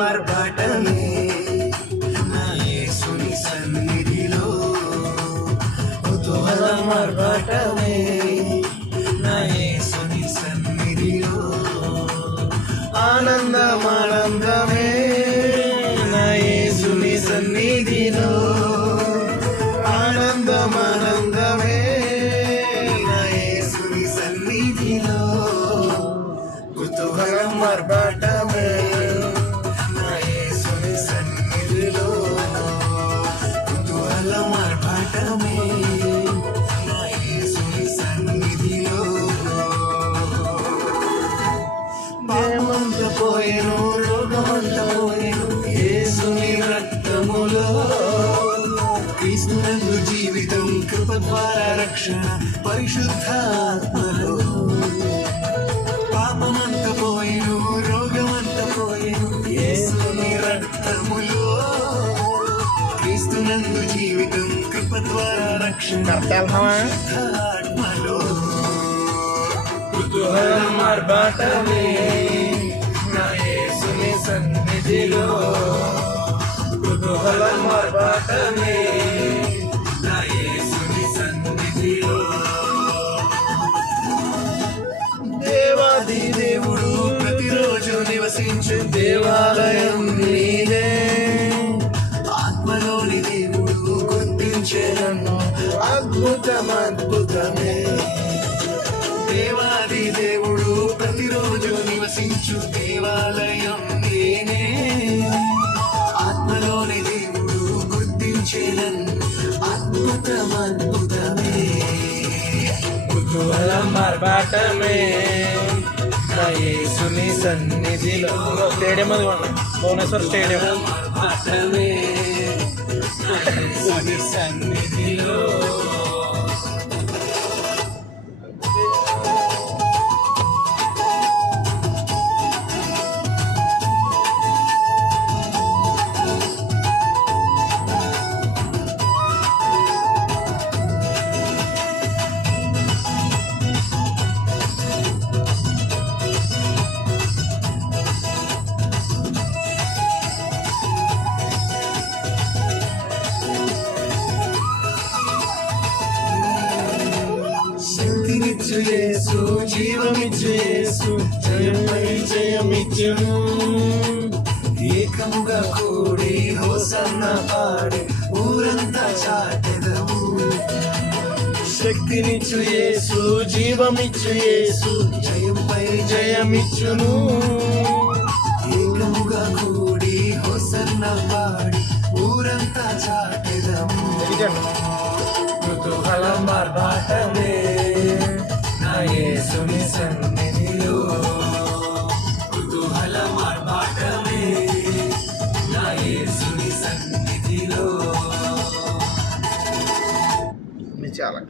ఆర్భాటమే నా యేసుని సన్నిధిలో, కుతూహలం ఆర్భాటమే నా యేసుని సన్నిధిలో, ఆనందం ఆనందమే నా యేసుని సన్నిధిలో, ఆనందం ఆనందమే నా యేసుని సన్నిధిలో, కుతూహలం ఆర్భాటమే నా యేసుని సన్నిధిలో, కుతూహలం ఆర్భాటమే నా యేసుని సన్నిధిలో. భయమంత పోయెను, రోగమంత పోయెను యేసుని రక్తములో, క్రీస్తునందు జీవితం, కృప ద్వారా రక్షణ, పరిశుద్ధాత్మలో. పాపమంత పోయెను, రోగమంత పోయెను యేసుని రక్తములో, క్రీస్తునందు జీవితం, కృప ద్వారా రక్షణ, పరిశుద్ధాత్మలో. కుతూహలం ఆర్భాటమే నా యేసుని సన్నిధిలో, కుతూహలం ఆర్భాటమే నా యేసుని సన్నిధిలో. దేవాది దేవుడు ప్రతిరోజు నివసించు దేవాలయం నీదే, ఆత్మలోని దేవుడు గుర్తించే నన్ను, అద్భుతం అద్భుతమే. దేవాది దేవుడు ప్రతిరోజు నివసించు దేవాలయం నేనే, ఆత్మలోని దేవుడు గుర్తించే నన్ను, అద్భుతం అద్భుతమే. కుతూహలం ఆర్భాటమే నా యేసుని సన్నిధిలో. స్టేడియం అది భువనేశ్వర్ స్టేడియం. ఆర్భాటమే నా యేసుని సన్నిధిలో. శక్తినిచ్చు యేసు, జీవమిచ్చు యేసు, జయమై జయమిచ్చును. ఏకముగా కూడి హోసన్న పాడి ఊరంతా చాటెదము. శక్తినిచ్చు యేసు, జీవమిచ్చు యేసు, జయమై జయమిచ్చును. ఏకముగా కూడి హోసన్న పాడి ఊరంతా చాటెదము. కుతూహలం ఆర్భాటమే నా యేసుని సన్నిధిలో, కుతూహలం ఆర్భాటమే నా యేసుని సన్నిధిలో. చాలా